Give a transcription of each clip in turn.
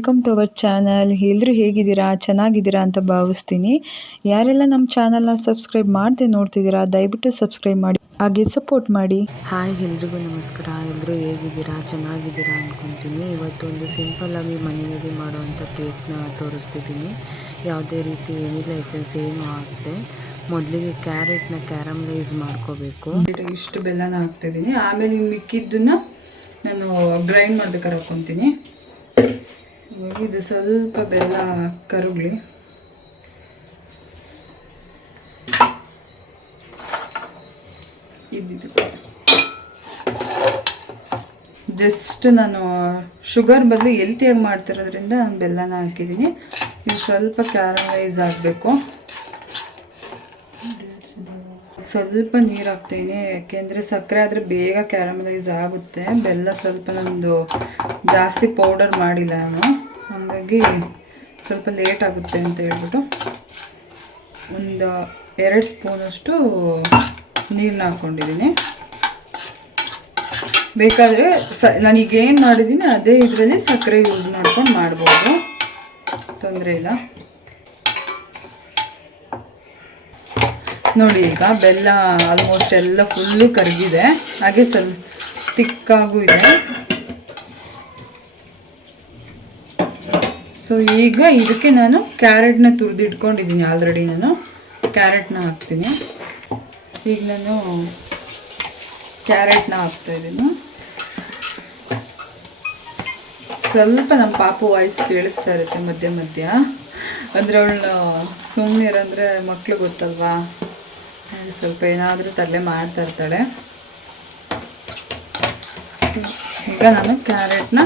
Welcome to our channel ಎಲ್ಲರೂ ಹೇಗಿದ್ದೀರಾ? ಚೆನ್ನಾಗಿದ್ದೀರಾ ಅಂತ ಭಾವಿಸ್ತೀನಿ. ಯಾರೆಲ್ಲ ನಮ್ಮ ಚಾನಲ್ನ ಸಬ್ಸ್ಕ್ರೈಬ್ ಮಾಡದೆ ನೋಡ್ತಿದ್ದೀರಾ ದಯವಿಟ್ಟು ಸಬ್ಸ್ಕ್ರೈಬ್ ಮಾಡಿ. ಹಾಗೆ ಸಪೋರ್ಟ್ ಮಾಡಿ. ಹಾಯ್ ಎಲ್ರಿಗೂ ನಮಸ್ಕಾರ. ಎಲ್ಲರೂ ಹೇಗಿದ್ದೀರಾ? ಚೆನ್ನಾಗಿದ್ದೀರಾ ಅಂದ್ಕೊತೀನಿ ಇವತ್ತೊಂದು ಸಿಂಪಲ್ಲಾಗಿ ಮನೆಯಲ್ಲಿ ಮಾಡುವಂಥ ಕೇಕ್ನ ತೋರಿಸ್ತಿದ್ದೀನಿ. ಯಾವುದೇ ರೀತಿ ವೆನಿಲಾ ಲೈಸೆನ್ಸ್ ಏನು ಆಗುತ್ತೆ ಮೊದಲಿಗೆ ಕ್ಯಾರೆಟ್ನ ಕ್ಯಾರಮಲೈಸ್ ಮಾಡ್ಕೋಬೇಕು. ಇಷ್ಟು ಬೆಲ್ಲನ ಹಾಕ್ತಿದ್ದೀನಿ ಆಮೇಲೆ ಮಿಕ್ಕಿದ್ದನ್ನು ಮಿಕ್ಕಿದ್ದನ್ನ ನಾನು ಗ್ರೈಂಡ್ ಮಾಡ್ಬೇಕಾರೆ ಹಾಕ್ಕೊತೀನಿ. ಇದು ಸ್ವಲ್ಪ ಬೆಲ್ಲ ಕರುಗ್ಲಿ. ಇದ್ದಿದ್ದು ಜಸ್ಟ್ ನಾನು ಶುಗರ್ ಬದಲು ಎಲ್ತಿಯಾಗಿ ಮಾಡ್ತಿರೋದ್ರಿಂದ ನಾನು ಬೆಲ್ಲನ ಹಾಕಿದ್ದೀನಿ ಇದು ಸ್ವಲ್ಪ ಕ್ಯಾರಮಲೈಸ್ ಆಗಬೇಕು. ಸ್ವಲ್ಪ ನೀರು ಹಾಕ್ತೀನಿ. ಯಾಕೆಂದರೆ ಸಕ್ಕರೆ ಆದರೆ ಬೇಗ ಕ್ಯಾರಮಲೈಸ್ ಆಗುತ್ತೆ. ಬೆಲ್ಲ ಸ್ವಲ್ಪ ನಂದು ಜಾಸ್ತಿ ಪೌಡರ್ ಮಾಡಿಲ್ಲ ನಾನು. ಹಾಗಾಗಿ ಸ್ವಲ್ಪ ಲೇಟ್ ಆಗುತ್ತೆ ಅಂತ ಹೇಳ್ಬಿಟ್ಟು ಒಂದು ಎರಡು ಸ್ಪೂನಷ್ಟು ನೀರನ್ನ ಹಾಕ್ಕೊಂಡಿದ್ದೀನಿ. ಬೇಕಾದರೆ ಸ ನಾನೀಗ ಏನು ಮಾಡಿದ್ದೀನಿ, ಅದೇ ಇದರಲ್ಲಿ ಸಕ್ಕರೆ ಯೂಸ್ ಮಾಡ್ಕೊಂಡು ಮಾಡ್ಬೋದು. ತೊಂದರೆ ಇಲ್ಲ. ನೋಡಿ ಈಗ ಬೆಲ್ಲ ಆಲ್ಮೋಸ್ಟ್ ಎಲ್ಲ ಫುಲ್ಲು ಕರಗಿದೆ ಹಾಗೆ ಸ್ವಲ್ಪ ತಿಕ್ಕಾಗೂ ಇದೆ. ಸೊ ಈಗ ಇದಕ್ಕೆ ನಾನು ಕ್ಯಾರೆಟ್ನ ತುರಿದು ಇಟ್ಕೊಂಡಿದ್ದೀನಿ ಆಲ್ರೆಡಿ ನಾನು. ಕ್ಯಾರೆಟ್ನ ಹಾಕ್ತೀನಿ. ಈಗ ನಾನು ಕ್ಯಾರೆಟ್ನ ಹಾಕ್ತಾ ಇದ್ದೀನಿ. ಸ್ವಲ್ಪ ನಮ್ಮ ಪಾಪು ವಾಯ್ಸ್ ಕೇಳಿಸ್ತಾ ಇರುತ್ತೆ ಮಧ್ಯ ಮಧ್ಯ. ಅಂದರೆ ಅವಳು ಸುಮ್ಮನೆ ಇರಂದರೆ ಮಕ್ಕಳು ಗೊತ್ತಲ್ವಾ? ಸ್ವಲ್ಪ ಏನಾದರೂ ತಲೆ ಮಾಡ್ತಾ ಇರ್ತಾಳೆ. ಈಗ ನಾನು ಕ್ಯಾರೆಟ್ನ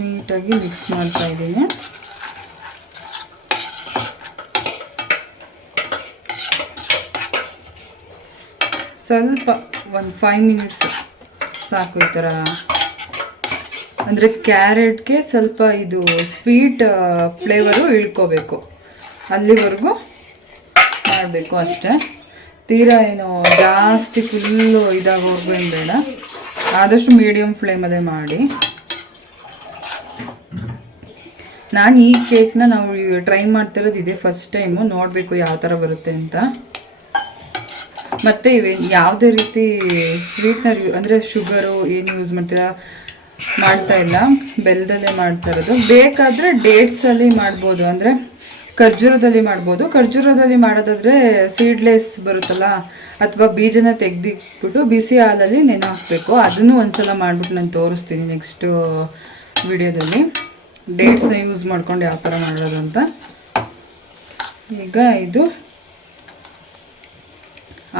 ನೀಟಾಗಿ ಮಿಕ್ಸ್ ಮಾಡ್ತಾ ಇದ್ದೀನಿ. ಸ್ವಲ್ಪ ಒಂದು ಫೈವ್ ಮಿನಿಟ್ಸ್ ಸಾಕು ಈ ಥರ. ಅಂದರೆ ಕ್ಯಾರೆಟ್ಗೆ ಸ್ವಲ್ಪ ಇದು ಸ್ವೀಟ್ ಫ್ಲೇವರು ಇಳ್ಕೋಬೇಕು. ಅಲ್ಲಿವರೆಗೂ ಮಾಡಬೇಕು ಅಷ್ಟೇ. ತೀರಾ ಏನು ಜಾಸ್ತಿ ಫುಲ್ಲು ಇದಾಗೋರ್ಗು ಏನು ಬೇಡ. ಆದಷ್ಟು ಮೀಡಿಯಮ್ ಫ್ಲೇಮಲ್ಲೇ ಮಾಡಿ. ನಾನು ಈ ಕೇಕ್ನ ನಾವು ಟ್ರೈ ಮಾಡ್ತಿರೋದು ಇದೇ ಫಸ್ಟ್ ಟೈಮು ನೋಡಬೇಕು ಯಾವ ಥರ ಬರುತ್ತೆ ಅಂತ. ಮತ್ತು ಇವೆ ಯಾವುದೇ ರೀತಿ ಸ್ವೀಟ್ನರ್ ಯೂ ಅಂದರೆ ಶುಗರು ಏನು ಯೂಸ್ ಮಾಡ್ತೀರಾ? ಮಾಡ್ತಾ ಇಲ್ಲ. ಬೆಲ್ಲದಲ್ಲೇ ಮಾಡ್ತಾ ಇರೋದು. ಬೇಕಾದರೆ ಡೇಟ್ಸಲ್ಲಿ ಮಾಡ್ಬೋದು. ಅಂದರೆ ಖರ್ಜೂರದಲ್ಲಿ ಮಾಡ್ಬೋದು. ಖರ್ಜೂರದಲ್ಲಿ ಮಾಡೋದಾದರೆ ಸೀಡ್ಲೆಸ್ ಬರುತ್ತಲ್ಲ? ಅಥವಾ ಬೀಜನ ತೆಗೆದಿಟ್ಬಿಟ್ಟು ಬಿಸಿ ಹಾಲಲ್ಲಿ ನೆನೆ ಹಾಕಬೇಕು. ಅದನ್ನು ಒಂದ್ಸಲ ಮಾಡಿಬಿಟ್ಟು ನಾನು ತೋರಿಸ್ತೀನಿ ನೆಕ್ಸ್ಟು ವಿಡಿಯೋದಲ್ಲಿ ಡೇಟ್ಸ್ನ ಯೂಸ್ ಮಾಡ್ಕೊಂಡು ಯಾವ ಥರ ಮಾಡೋದು ಅಂತ. ಈಗ ಇದು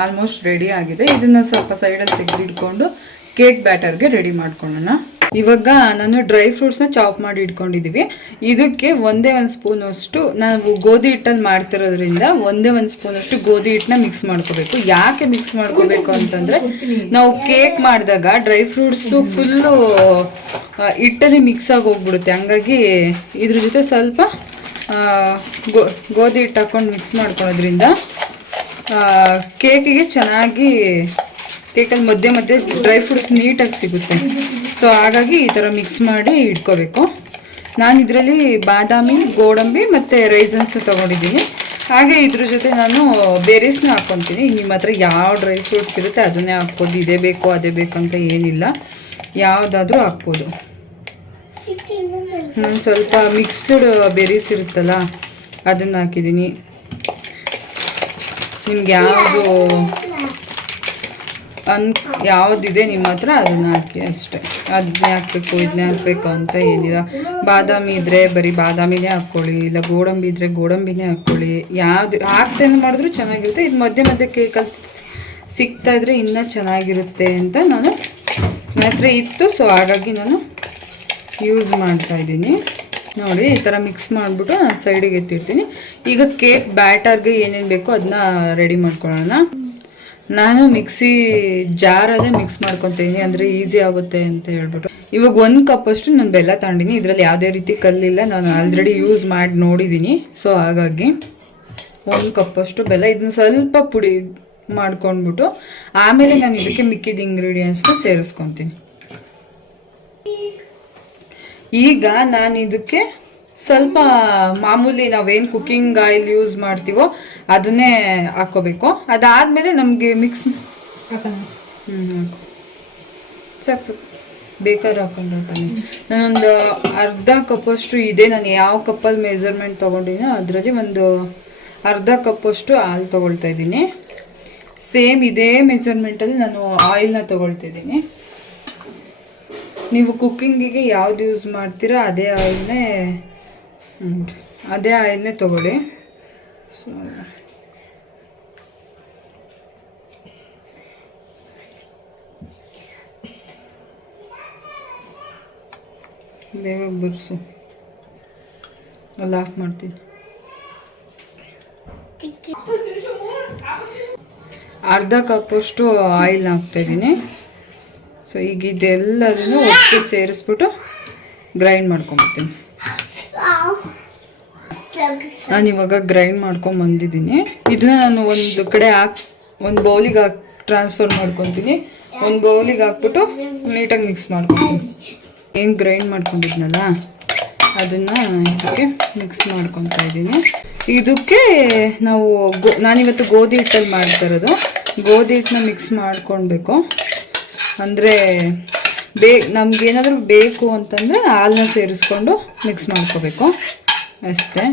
ಆಲ್ಮೋಸ್ಟ್ ರೆಡಿ ಆಗಿದೆ. ಇದನ್ನು ಸ್ವಲ್ಪ ಸೈಡಲ್ಲಿ ತೆಗೆದಿಟ್ಕೊಂಡು ಕೇಕ್ ಬ್ಯಾಟರ್ಗೆ ರೆಡಿ ಮಾಡ್ಕೊಳ್ಳೋಣ. ಇವಾಗ ನಾನು ಡ್ರೈ ಫ್ರೂಟ್ಸ್ನ ಚಾಪ್ ಮಾಡಿ ಇಟ್ಕೊಂಡಿದ್ದೀವಿ ಇದಕ್ಕೆ ಒಂದೇ ಒಂದು ಸ್ಪೂನಷ್ಟು ನಾವು ಗೋಧಿ ಹಿಟ್ಟಲ್ಲಿ ಮಾಡ್ತಿರೋದ್ರಿಂದ ಒಂದೇ ಒಂದು ಸ್ಪೂನಷ್ಟು ಗೋಧಿ ಹಿಟ್ಟನ್ನ ಮಿಕ್ಸ್ ಮಾಡ್ಕೋಬೇಕು. ಯಾಕೆ ಮಿಕ್ಸ್ ಮಾಡ್ಕೋಬೇಕು ಅಂತಂದರೆ ನಾವು ಕೇಕ್ ಮಾಡಿದಾಗ ಡ್ರೈ ಫ್ರೂಟ್ಸು ಫುಲ್ಲು ಹಿಟ್ಟಲ್ಲಿ ಮಿಕ್ಸ್ ಆಗಿ ಹೋಗ್ಬಿಡುತ್ತೆ. ಹಂಗಾಗಿ ಇದ್ರ ಜೊತೆ ಸ್ವಲ್ಪ ಗೋ ಗೋಧಿ ಹಿಟ್ಟು ಹಾಕ್ಕೊಂಡು ಮಿಕ್ಸ್ ಮಾಡ್ಕೊಳೋದ್ರಿಂದ ಕೇಕಿಗೆ ಚೆನ್ನಾಗಿ ಕೇಕಲ್ಲಿ ಮಧ್ಯೆ ಮಧ್ಯೆ ಡ್ರೈ ಫ್ರೂಟ್ಸ್ ನೀಟಾಗಿ ಸಿಗುತ್ತೆ. ಸೊ ಹಾಗಾಗಿ ಈ ಥರ ಮಿಕ್ಸ್ ಮಾಡಿ ಇಟ್ಕೋಬೇಕು. ನಾನು ಇದರಲ್ಲಿ ಬಾದಾಮಿ, ಗೋಡಂಬಿ ಮತ್ತು ರೈಸನ್ಸ್ ತೊಗೊಂಡಿದ್ದೀನಿ. ಹಾಗೆ ಇದ್ರ ಜೊತೆ ನಾನು ಬೇರೀಸ್ನ ಹಾಕ್ಕೊತೀನಿ ನಿಮ್ಮ ಹತ್ರ ಯಾವ ಡ್ರೈ ಫ್ರೂಟ್ಸ್ ಇರುತ್ತೆ ಅದನ್ನೇ ಹಾಕ್ಬೋದು. ಇದೇ ಬೇಕು, ಅದೇ ಬೇಕು ಅಂತ ಏನಿಲ್ಲ. ಯಾವುದಾದ್ರೂ ಹಾಕ್ಬೋದು. ನಾನು ಸ್ವಲ್ಪ ಮಿಕ್ಸ್ಡ್ ಬೆರೀಸ್ ಇರುತ್ತಲ್ಲ, ಅದನ್ನು ಹಾಕಿದ್ದೀನಿ. ನಿಮ್ಗೆ ಯಾವುದು ಅನ್ ಯಾವುದಿದೆ ನಿಮ್ಮ ಹತ್ರ, ಅದನ್ನ ಹಾಕಿ, ಅಷ್ಟೆ. ಅದನ್ನೇ ಹಾಕಬೇಕು ಇದನ್ನೇ ಹಾಕಬೇಕು ಅಂತ ಏನಿಲ್ಲ. ಬಾದಾಮಿ ಇದ್ದರೆ ಬರೀ ಬಾದಾಮಿನೇ ಹಾಕ್ಕೊಳ್ಳಿ, ಇಲ್ಲ ಗೋಡಂಬಿ ಇದ್ದರೆ ಗೋಡಂಬಿನೇ ಹಾಕ್ಕೊಳ್ಳಿ. ಯಾವ್ದು ಹಾಕ್ತೇನೆ ಮಾಡಿದ್ರು ಚೆನ್ನಾಗಿರುತ್ತೆ. ಇದು ಮಧ್ಯೆ ಮಧ್ಯೆ ಕೇಕಲ್ಲಿ ಸಿಗ್ತಾ ಇದ್ರೆ ಇನ್ನೂ ಚೆನ್ನಾಗಿರುತ್ತೆ ಅಂತ ನಾನು ನನ್ನ ಇತ್ತು. ಸೊ ಹಾಗಾಗಿ ನಾನು ಯೂಸ್ ಮಾಡ್ತಾ ಇದ್ದೀನಿ. ನೋಡಿ, ಈ ಥರ ಮಿಕ್ಸ್ ಮಾಡಿಬಿಟ್ಟು ನಾನು ಸೈಡಿಗೆ ಎತ್ತಿರ್ತೀನಿ. ಈಗ ಕೇಕ್ ಬ್ಯಾಟರ್ಗೆ ಏನೇನು ಬೇಕೋ ಅದನ್ನ ರೆಡಿ ಮಾಡ್ಕೊಳ್ಳೋಣ. ನಾನು ಮಿಕ್ಸಿ ಜಾರಲ್ಲೇ ಮಿಕ್ಸ್ ಮಾಡ್ಕೊತೀನಿ, ಅಂದರೆ ಈಸಿ ಆಗುತ್ತೆ ಅಂತ ಹೇಳ್ಬಿಟ್ಟು. ಇವಾಗ ಒಂದು ಕಪ್ಪಷ್ಟು ನಾನು ಬೆಲ್ಲ ತಗೊಂಡಿನಿ. ಇದರಲ್ಲಿ ಯಾವುದೇ ರೀತಿ ಕಲ್ಲಿಲ್ಲ. ನಾನು ಆಲ್ರೆಡಿ ಯೂಸ್ ಮಾಡಿ ನೋಡಿದ್ದೀನಿ ಸೊ ಹಾಗಾಗಿ ಒಂದು ಕಪ್ಪಷ್ಟು ಬೆಲ್ಲ. ಇದನ್ನ ಸ್ವಲ್ಪ ಪುಡಿ ಮಾಡ್ಕೊಂಡ್ಬಿಟ್ಟು ಆಮೇಲೆ ನಾನು ಇದಕ್ಕೆ ಮಿಕ್ಕಿದ ಇಂಗ್ರೀಡಿಯೆಂಟ್ಸ್ನ ಸೇರಿಸ್ಕೊತೀನಿ. ಈಗ ನಾನು ಇದಕ್ಕೆ ಸ್ವಲ್ಪ ಮಾಮೂಲಿ ನಾವೇನು ಕುಕ್ಕಿಂಗ್ ಆಯಿಲ್ ಯೂಸ್ ಮಾಡ್ತೀವೋ ಅದನ್ನೇ ಹಾಕೋಬೇಕು ಅದಾದಮೇಲೆ ನಮಗೆ ಮಿಕ್ಸ್ ಹ್ಞೂ ಸಾಕು ಸಾಕು ಬೇಕಾದ್ರೆ ಹಾಕೊಂಡ್ರೆ ತಾನೆ. ನಾನೊಂದು ಅರ್ಧ ಕಪ್ಪಷ್ಟು ಇದೆ. ನಾನು ಯಾವ ಕಪ್ಪಲ್ಲಿ ಮೆಜರ್ಮೆಂಟ್ ತೊಗೊಂಡಿನೋ ಅದರಲ್ಲಿ ಒಂದು ಅರ್ಧ ಕಪ್ಪಷ್ಟು ಹಾಲು ತೊಗೊಳ್ತಾ ಇದ್ದೀನಿ. ಸೇಮ್ ಇದೇ ಮೆಜರ್ಮೆಂಟಲ್ಲಿ ನಾನು ಆಯಿಲ್ನ ತೊಗೊಳ್ತಾ ಇದ್ದೀನಿ. ನೀವು ಕುಕ್ಕಿಂಗಿಗೆ ಯಾವ್ದು ಯೂಸ್ ಮಾಡ್ತೀರೋ ಅದೇ ಆಯಿಲ್ನೇ ಅದೇ ಆಯಿಲ್ನೇ ತೊಗೊಳ್ಳಿ. ಸೊ ಬೇಗ ಬರ್ಸು ಅಲ್ಲಿ ಮಾಡ್ತೀನಿ. ಅರ್ಧ ಕಪ್ಪಷ್ಟು ಆಯಿಲ್ ಹಾಕ್ತಾ ಇದ್ದೀನಿ. ಸೊ, ಈಗ ಇದೆಲ್ಲದನ್ನು ಒಟ್ಟಿಗೆ ಸೇರಿಸ್ಬಿಟ್ಟು ಗ್ರೈಂಡ್ ಮಾಡ್ಕೊಂಬರ್ತೀನಿ ನಾನು ಇವಾಗ ಗ್ರೈಂಡ್ ಮಾಡ್ಕೊಂಡು ಬಂದಿದ್ದೀನಿ. ಇದನ್ನ ನಾನು ಒಂದು ಕಡೆ ಹಾಕ್, ಒಂದು ಬೌಲಿಗೆ ಹಾಕಿ ಟ್ರಾನ್ಸ್ಫರ್ ಮಾಡ್ಕೊತೀನಿ. ಒಂದು ಬೌಲಿಗೆ ಹಾಕ್ಬಿಟ್ಟು ನೀಟಾಗಿ ಮಿಕ್ಸ್ ಮಾಡ್ಕೊತೀನಿ. ಏನು ಗ್ರೈಂಡ್ ಮಾಡ್ಕೊಂಡಿದ್ನಲ್ಲ? ಅದನ್ನ ಇದಕ್ಕೆ ಮಿಕ್ಸ್ ಮಾಡ್ಕೊತಾ ಇದ್ದೀನಿ. ಇದಕ್ಕೆ ನಾವು ಗೋ, ನಾನಿವತ್ತು ಗೋಧಿ ಹಿಟ್ಟಲ್ಲಿ ಮಾಡ್ತಾ ಇರೋದು. ಗೋಧಿ ಹಿಟ್ಟನ್ನ ಮಿಕ್ಸ್ ಮಾಡ್ಕೊಳ್ಬೇಕು ಅಂದರೆ ಬೇ ನಮಗೇನಾದರೂ ಬೇಕು ಅಂತಂದರೆ ಹಾಲನ್ನ ಸೇರಿಸ್ಕೊಂಡು ಮಿಕ್ಸ್ ಮಾಡ್ಕೋಬೇಕು. ಅಷ್ಟೇ.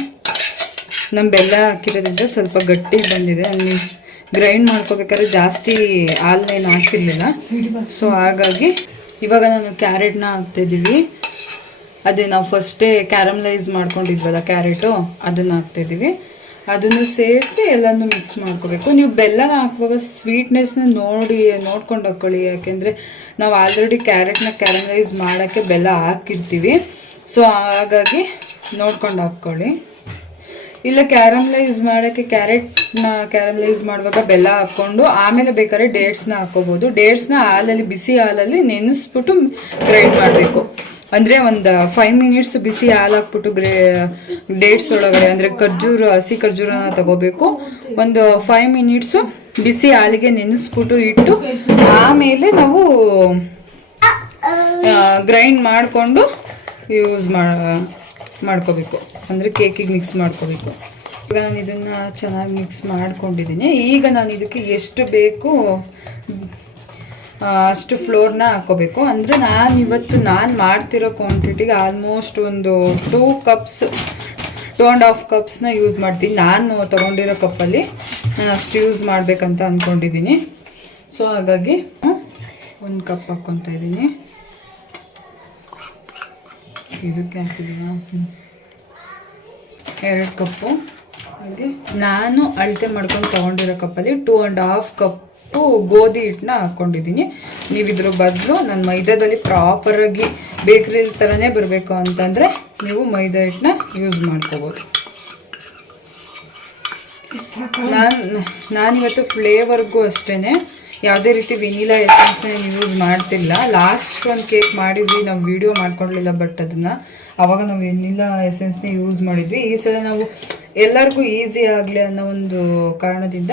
ನಮ್ಮ ಬೆಲ್ಲ ಹಾಕಿರೋದ್ರಿಂದ ಸ್ವಲ್ಪ ಗಟ್ಟಿ ಬಂದಿದೆ. ಅಲ್ಲಿ ಗ್ರೈಂಡ್ ಮಾಡ್ಕೋಬೇಕಾದ್ರೆ ಜಾಸ್ತಿ ಹಾಲನ್ನೇನು ಹಾಕಿರಲಿಲ್ಲ. ಸೊ ಹಾಗಾಗಿ ಇವಾಗ ನಾನು ಕ್ಯಾರೆಟ್ನ ಹಾಕ್ತಿದ್ದೀವಿ. ಅದೇ ನಾವು ಫಸ್ಟೇ ಕ್ಯಾರಮಲೈಸ್ ಮಾಡ್ಕೊಂಡಿದ್ವಲ್ಲ ಕ್ಯಾರೆಟು, ಅದನ್ನು ಹಾಕ್ತಿದ್ದೀವಿ. ಅದನ್ನು ಸೇರಿಸಿ ಎಲ್ಲನೂ ಮಿಕ್ಸ್ ಮಾಡ್ಕೋಬೇಕು. ನೀವು ಬೆಲ್ಲನ ಹಾಕುವಾಗ ಸ್ವೀಟ್ನೆಸ್ನ ನೋಡಿ, ನೋಡ್ಕೊಂಡು ಹಾಕ್ಕೊಳ್ಳಿ ಯಾಕೆಂದರೆ ನಾವು ಆಲ್ರೆಡಿ ಕ್ಯಾರೆಟ್ನ ಕ್ಯಾರಮಲೈಸ್ ಮಾಡೋಕ್ಕೆ ಬೆಲ್ಲ ಹಾಕಿರ್ತೀವಿ. ಸೊ ಹಾಗಾಗಿ ನೋಡ್ಕೊಂಡು ಹಾಕ್ಕೊಳ್ಳಿ. ಇಲ್ಲ ಕ್ಯಾರಮಲೈಸ್ ಮಾಡೋಕ್ಕೆ ಕ್ಯಾರೆಟ್ನ ಕ್ಯಾರಮಲೈಸ್ ಮಾಡುವಾಗ ಬೆಲ್ಲ ಹಾಕ್ಕೊಂಡು, ಆಮೇಲೆ ಬೇಕಾದ್ರೆ ಡೇಟ್ಸ್ನ ಹಾಕ್ಕೋಬೋದು. ಡೇಟ್ಸ್ನ ಹಾಲಲ್ಲಿ, ಬಿಸಿ ಹಾಲಲ್ಲಿ ನೆನೆಸ್ಬಿಟ್ಟು ಗ್ರೈಂಡ್ ಮಾಡಬೇಕು. ಅಂದರೆ ಒಂದು ಫೈವ್ ಮಿನಿಟ್ಸ್ ಬಿಸಿ ಹಾಲು ಹಾಕ್ಬಿಟ್ಟು ಗ್ರೇ ಡೇಟ್ಸ್ ಒಳಗಡೆ, ಅಂದರೆ ಖರ್ಜೂರ, ಹಸಿ ಖರ್ಜೂರನ ತಗೋಬೇಕು. ಒಂದು ಫೈವ್ ಮಿನಿಟ್ಸು ಬಿಸಿ ಹಾಲಿಗೆ ನೆನೆಸ್ಬಿಟ್ಟು ಇಟ್ಟು, ಆಮೇಲೆ ನಾವು ಗ್ರೈಂಡ್ ಮಾಡಿಕೊಂಡು ಯೂಸ್ ಮಾಡ್ಕೋಬೇಕು. ಅಂದರೆ ಕೇಕಿಗೆ ಮಿಕ್ಸ್ ಮಾಡ್ಕೋಬೇಕು. ಈಗ ನಾನು ಇದನ್ನು ಚೆನ್ನಾಗಿ ಮಿಕ್ಸ್ ಮಾಡ್ಕೊಂಡಿದ್ದೀನಿ. ಈಗ ನಾನು ಇದಕ್ಕೆ ಎಷ್ಟು ಬೇಕು ಅಷ್ಟು ಫ್ಲೋರ್ನ ಹಾಕೋಬೇಕು ಅಂದರೆ ನಾನು ಇವತ್ತು ನಾನು ಮಾಡ್ತಿರೋ ಕ್ವಾಂಟಿಟಿಗೆ ಆಲ್ಮೋಸ್ಟ್ ಒಂದು two cups two and half ಕಪ್ಸ್ನ use ಮಾಡ್ತೀನಿ. ನಾನು ತೊಗೊಂಡಿರೋ ಕಪ್ಪಲ್ಲಿ ನಾನು ಅಷ್ಟು ಯೂಸ್ ಮಾಡಬೇಕಂತ ಅಂದ್ಕೊಂಡಿದ್ದೀನಿ ಸೊ ಹಾಗಾಗಿ ಒಂದು ಕಪ್ ಹಾಕ್ಕೊತಾ ಇದ್ದೀನಿ. ಇದಕ್ಕೆ ಹಾಕಿದ್ದೀನ ಎರಡು ಕಪ್ಪು. ಹಾಗೆ ನಾನು ಅಳತೆ ಮಾಡ್ಕೊಂಡು ತೊಗೊಂಡಿರೋ ಕಪ್ಪಲ್ಲಿ ಟೂ ಆ್ಯಂಡ್ ಹಾಫ್ ಕಪ್ಪು ಗೋಧಿ ಹಿಟ್ಟನ್ನ ಹಾಕ್ಕೊಂಡಿದ್ದೀನಿ. ನೀವು ಇದ್ರ ಬದಲು ನಾನು ಮೈದಾದಲ್ಲಿ ಪ್ರಾಪರಾಗಿ ಬೇಕ್ರಿ ಥರನೇ ಬರಬೇಕು ಅಂತಂದರೆ ನೀವು ಮೈದಾ ಹಿಟ್ಟನ್ನ ಯೂಸ್ ಮಾಡ್ಕೋಬೋದು. ನಾನು ನಾನಿವತ್ತು ಫ್ಲೇವರ್ಗೂ ಅಷ್ಟೇ ಯಾವುದೇ ರೀತಿ ವೆನಿಲಾ ಎಸೆನ್ಸ್ನ ಯೂಸ್ ಮಾಡ್ತಿಲ್ಲ. ಲಾಸ್ಟ್ ಒಂದು ಕೇಕ್ ಮಾಡಿದ್ವಿ, ನಾವು ವಿಡಿಯೋ ಮಾಡ್ಕೊಳ್ಳಿಲ್ಲ ಬಟ್ ಅದನ್ನು ಅವಾಗ ನಾವು ವೆನಿಲಾ ಎಸೆನ್ಸ್ನ ಯೂಸ್ ಮಾಡಿದ್ವಿ. ಈ ಸಲ ನಾವು ಎಲ್ಲರಿಗೂ ಈಸಿ ಆಗಲಿ ಅನ್ನೋ ಒಂದು ಕಾರಣದಿಂದ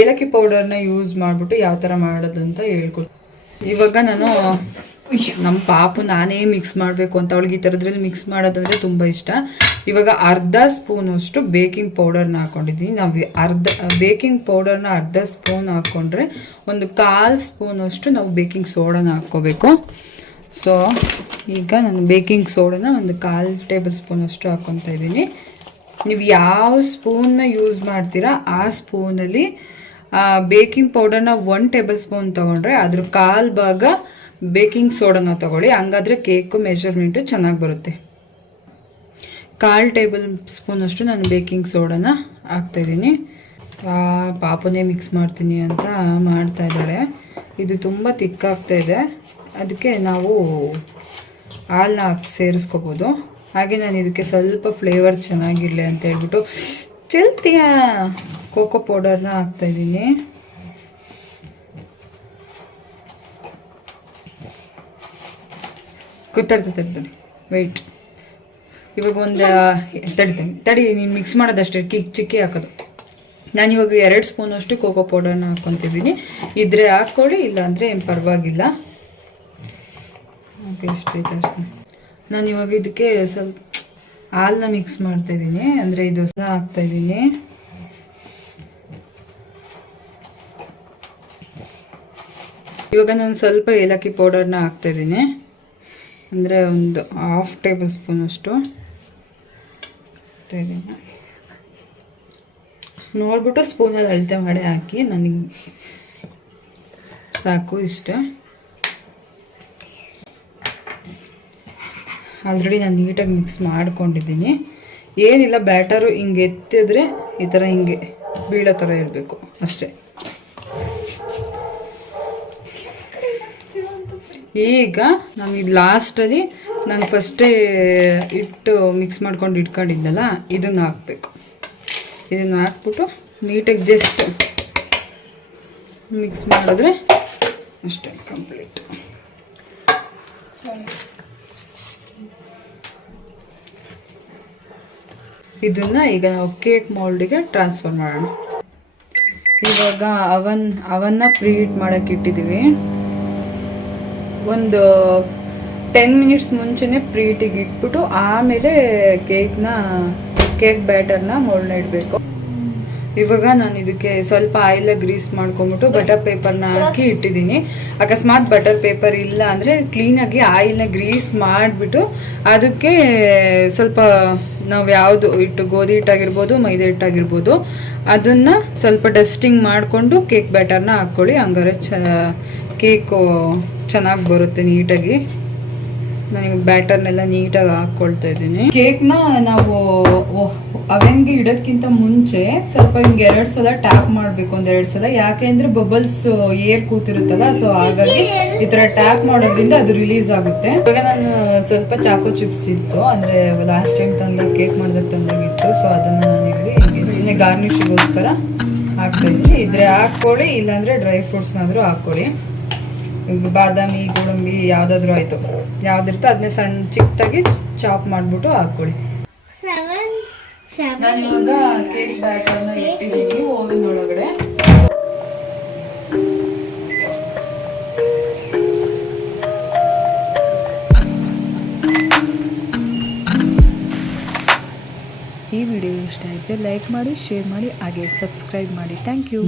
ಏಲಕ್ಕಿ ಪೌಡರ್ನ ಯೂಸ್ ಮಾಡಿಬಿಟ್ಟು ಯಾವ ಥರ ಮಾಡೋದು ಅಂತ ಹೇಳ್ಕೊಡ್ತೀನಿ ಇವಾಗ ನಾನು ನಮ್ಮ ಪಾಪು ನಾನೇ ಮಿಕ್ಸ್ ಮಾಡಬೇಕು ಅಂತ ಅವಳಿಗೆ ಈ ಥರದ್ರಲ್ಲಿ ಮಿಕ್ಸ್ ಮಾಡೋದಂದರೆ ತುಂಬ ಇಷ್ಟ. ಇವಾಗ ಅರ್ಧ ಸ್ಪೂನಷ್ಟು ಬೇಕಿಂಗ್ ಪೌಡರ್ನ ಹಾಕ್ಕೊಂಡಿದ್ದೀನಿ ನಾವು ಅರ್ಧ ಬೇಕಿಂಗ್ ಪೌಡರ್ನ ಅರ್ಧ ಸ್ಪೂನ್ ಹಾಕ್ಕೊಂಡ್ರೆ ಒಂದು ಕಾಲು ಸ್ಪೂನಷ್ಟು ನಾವು ಬೇಕಿಂಗ್ ಸೋಡಾನ ಹಾಕ್ಕೋಬೇಕು. ಸೊ ಈಗ ನಾನು ಬೇಕಿಂಗ್ ಸೋಡಾನ ಒಂದು ಕಾಲು ಟೇಬಲ್ ಸ್ಪೂನಷ್ಟು ಹಾಕ್ಕೊತಾ ಇದ್ದೀನಿ. ನೀವು ಯಾವ ಸ್ಪೂನ್ನ ಯೂಸ್ ಮಾಡ್ತೀರಾ ಆ ಸ್ಪೂನಲ್ಲಿ ಬೇಕಿಂಗ್ ಪೌಡರ್ನ ಒನ್ ಟೇಬಲ್ ಸ್ಪೂನ್ ತೊಗೊಂಡ್ರೆ ಅದ್ರ ಕಾಲು ಭಾಗ ಬೇಕಿಂಗ್ ಸೋಡಾನ ತೊಗೊಳ್ಳಿ. ಹಂಗಾದ್ರೆ ಕೇಕು ಮೆಜರ್ಮೆಂಟು ಚೆನ್ನಾಗಿ ಬರುತ್ತೆ. ಕಾಲು ಟೇಬಲ್ ಸ್ಪೂನಷ್ಟು ನಾನು ಬೇಕಿಂಗ್ ಸೋಡಾನ ಹಾಕ್ತಾಯಿದ್ದೀನಿ ಪಾಪನೇ ಮಿಕ್ಸ್ ಮಾಡ್ತೀನಿ ಅಂತ ಮಾಡ್ತಾ ಇದ್ದಾಳೆ ಇದು ತುಂಬ ತಿಕ್ಕಾಗ್ತಾಯಿದೆ ಅದಕ್ಕೆ ನಾವು ಹಾಲನ್ನ ಹಾಕಿ, ಸೇರಿಸ್ಕೋಬೋದು. ಹಾಗೆ ನಾನು ಇದಕ್ಕೆ ಸ್ವಲ್ಪ ಫ್ಲೇವರ್ ಚೆನ್ನಾಗಿರಲಿ ಅಂತ ಹೇಳ್ಬಿಟ್ಟು, ಚೆಲ್ತಿಯ? ಕೋಕೋ ಪೌಡರ್ನ ಹಾಕ್ತಾಯಿದ್ದೀನಿ ಕುತ್ತಾಡ್ತಾ ತಡಿ ವೆಯ್ಟ್ ಇವಾಗ ಒಂದು ತಡಿತೀನಿ. ತಡಿ, ನೀನು ಮಿಕ್ಸ್ ಮಾಡೋದಷ್ಟೇ ಕಿಕ್ ಚಿಕ್ಕಿ ಹಾಕೋದು. ನಾನು ಇವಾಗ ಎರಡು ಸ್ಪೂನಷ್ಟು ಕೋಕೋ ಪೌಡರ್ನ ಹಾಕ್ಕೊತಿದ್ದೀನಿ. ಇದ್ರೆ ಹಾಕ್ಕೊಳ್ಳಿ, ಇಲ್ಲಾಂದರೆ ಏನು ಪರವಾಗಿಲ್ಲ. ಓಕೆ ಇಷ್ಟೈತೆ ಅಷ್ಟೇ. ನಾನು ಇವಾಗ ಇದಕ್ಕೆ ಸ್ವಲ್ಪ ಹಾಲನ್ನ ಮಿಕ್ಸ್ ಮಾಡ್ತಾಯಿದ್ದೀನಿ ಅಂದರೆ ಇದು ಸಹ ಹಾಕ್ತಾ ಇದ್ದೀನಿ ಇವಾಗ ನಾನು ಸ್ವಲ್ಪ ಏಲಕ್ಕಿ ಪೌಡರ್ನ ಹಾಕ್ತಾ ಇದ್ದೀನಿ ಅಂದರೆ ಒಂದು ಹಾಫ್ ಟೇಬಲ್ ಸ್ಪೂನ್ ಅಷ್ಟು ಇದ್ದೀನಿ ನೋಡ್ಬಿಟ್ಟು ಸ್ಪೂನಲ್ಲಿ ಅಳತೆ ಮಾಡಿ ಹಾಕಿ ನನಗೆ ಸಾಕು ಇಷ್ಟ. ಆಲ್ರೆಡಿ ನಾನು ನೀಟಾಗಿ ಮಿಕ್ಸ್ ಮಾಡ್ಕೊಂಡಿದ್ದೀನಿ. ಏನಿಲ್ಲ ಬ್ಯಾಟರು ಹಿಂಗೆ ಎತ್ತಿದ್ರೆ ಈ ಥರ ಹಿಂಗೆ ಬೀಳೋ ಥರ ಇರಬೇಕು ಅಷ್ಟೇ. ಈಗ ನಮಗೆ ಲಾಸ್ಟಲ್ಲಿ ನಾನು ಫಸ್ಟೇ ಇಟ್ಟು ಮಿಕ್ಸ್ ಮಾಡ್ಕೊಂಡು ಇಟ್ಕೊಂಡಿದ್ದಲ್ಲ, ಇದನ್ನು ಹಾಕ್ಬೇಕು. ಇದನ್ನು ಹಾಕ್ಬಿಟ್ಟು ನೀಟಾಗಿ ಜಸ್ಟ್ ಮಿಕ್ಸ್ ಮಾಡಿದ್ರೆ ಅಷ್ಟೇ ಕಂಪ್ಲೀಟ್ ಇದನ್ನ ಈಗ ನಾವು ಕೇಕ್ ಮೌಲ್ಡಿಗೆ ಟ್ರಾನ್ಸ್ಫರ್ ಮಾಡೋಣ. ಇವಾಗ ಅವನ್, ಅವನ್ನ ಪ್ರೀಹೀಟ್ ಮಾಡಕ್ಕೆ ಇಟ್ಟಿದ್ದೀವಿ ಒಂದು ಟೆನ್ ಮಿನಿಟ್ಸ್ ಮುಂಚೆನೆ ಪ್ರೀಟಿಗೆ ಇಟ್ಬಿಟ್ಟು ಆಮೇಲೆ ಕೇಕ್ನ ಕೇಕ್ ಬ್ಯಾಟರ್ನ ಮೋಲ್ಡ್ನ ಇಡಬೇಕು. ಇವಾಗ ನಾನು ಇದಕ್ಕೆ ಸ್ವಲ್ಪ ಆಯಿಲ್ ಗ್ರೀಸ್ ಮಾಡ್ಕೊಂಬಿಟ್ಟು ಬಟರ್ ಪೇಪರ್ನ ಹಾಕಿ ಇಟ್ಟಿದ್ದೀನಿ. ಅಕಸ್ಮಾತ್ ಬಟರ್ ಪೇಪರ್ ಇಲ್ಲ ಅಂದರೆ ಕ್ಲೀನಾಗಿ ಆಯಿಲ್ನ ಗ್ರೀಸ್ ಮಾಡಿಬಿಟ್ಟು ಅದಕ್ಕೆ ಸ್ವಲ್ಪ ನಾವು ಯಾವುದು ಹಿಟ್ಟು ಗೋಧಿ ಹಿಟ್ಟಾಗಿರ್ಬೋದು, ಮೈದಾ ಹಿಟ್ಟಾಗಿರ್ಬೋದು, ಅದನ್ನು ಸ್ವಲ್ಪ ಡಸ್ಟಿಂಗ್ ಮಾಡಿಕೊಂಡು ಕೇಕ್ ಬ್ಯಾಟರ್ನ ಹಾಕ್ಕೊಳ್ಳಿ. ಹಂಗಾರೆ ಚ ಕೇಕು ಚೆನ್ನಾಗಿ ಬರುತ್ತೆ ನೀಟಾಗಿ. ನಾನು ಬ್ಯಾಟರ್ನೆಲ್ಲ ನೀಟಾಗಿ ಹಾಕ್ಕೊಳ್ತಾ ಇದ್ದೀನಿ. ಕೇಕ್ನ ನಾವು ಅವೆನ್ಗೆ ಇಡೋದಕ್ಕಿಂತ ಮುಂಚೆ ಸ್ವಲ್ಪ ಹಿಂಗೆ ಎರಡು ಸಲ ಟ್ಯಾಪ್ ಮಾಡಬೇಕು, ಒಂದು ಎರಡು ಸಲ. ಯಾಕೆ ಅಂದರೆ ಬಬಲ್ಸ್ ಏರ್ ಕೂತಿರುತ್ತಲ್ಲ ಸೊ ಹಾಗಾಗಿ ಈ ಥರ ಟ್ಯಾಪ್ ಮಾಡೋದ್ರಿಂದ ಅದು ರಿಲೀಸ್ ಆಗುತ್ತೆ. ಇವಾಗ ನಾನು ಸ್ವಲ್ಪ ಚಾಕು ಚಿಪ್ಸ್ ಇತ್ತು, ಅಂದರೆ ಲಾಸ್ಟ್ ಟೈಮ್ ತಂದ ಕೇಕ್ ಮಾಡಿದಾಗ ತಂದಾಗಿತ್ತು ಸೊ ಅದನ್ನು ನಾನು ಇಲ್ಲಿ ಸುಮ್ಮನೆ ಗಾರ್ನಿಶ್ಗೋಸ್ಕರ ಹಾಕ್ತಾ ಇದ್ದೀನಿ. ಇದ್ರೆ ಹಾಕ್ಕೊಳ್ಳಿ, ಇಲ್ಲಾಂದ್ರೆ ಡ್ರೈ ಫ್ರೂಟ್ಸ್ನಾದ್ರೂ ಹಾಕ್ಕೊಳ್ಳಿ. ಈಗ ಬಾದಾಮಿ ಗೋಡಂಬಿ ಯಾವುದಾದ್ರೂ ಆಯಿತು. ಯಾವ್ದಿರ್ತೋ ಅದನ್ನೇ ಸಣ್ಣ ಚಿಕ್ಕದಾಗಿ ಚಾಪ್ ಮಾಡಿಬಿಟ್ಟು ಹಾಕ್ಕೊಳ್ಳಿ ನಾನು ಇವಾಗ ಕೇಕ್ ಬ್ಯಾಟರ್ನ ಇಟ್ಟಿದ್ದೀನಿ ಓವನ್ ಒಳಗಡೆ ಈ ವಿಡಿಯೋ ಇಷ್ಟ ಆಯ್ತು ಲೈಕ್ ಮಾಡಿ ಶೇರ್ ಮಾಡಿ ಹಾಗೆ ಸಬ್ಸ್ಕ್ರೈಬ್ ಮಾಡಿ. Thank you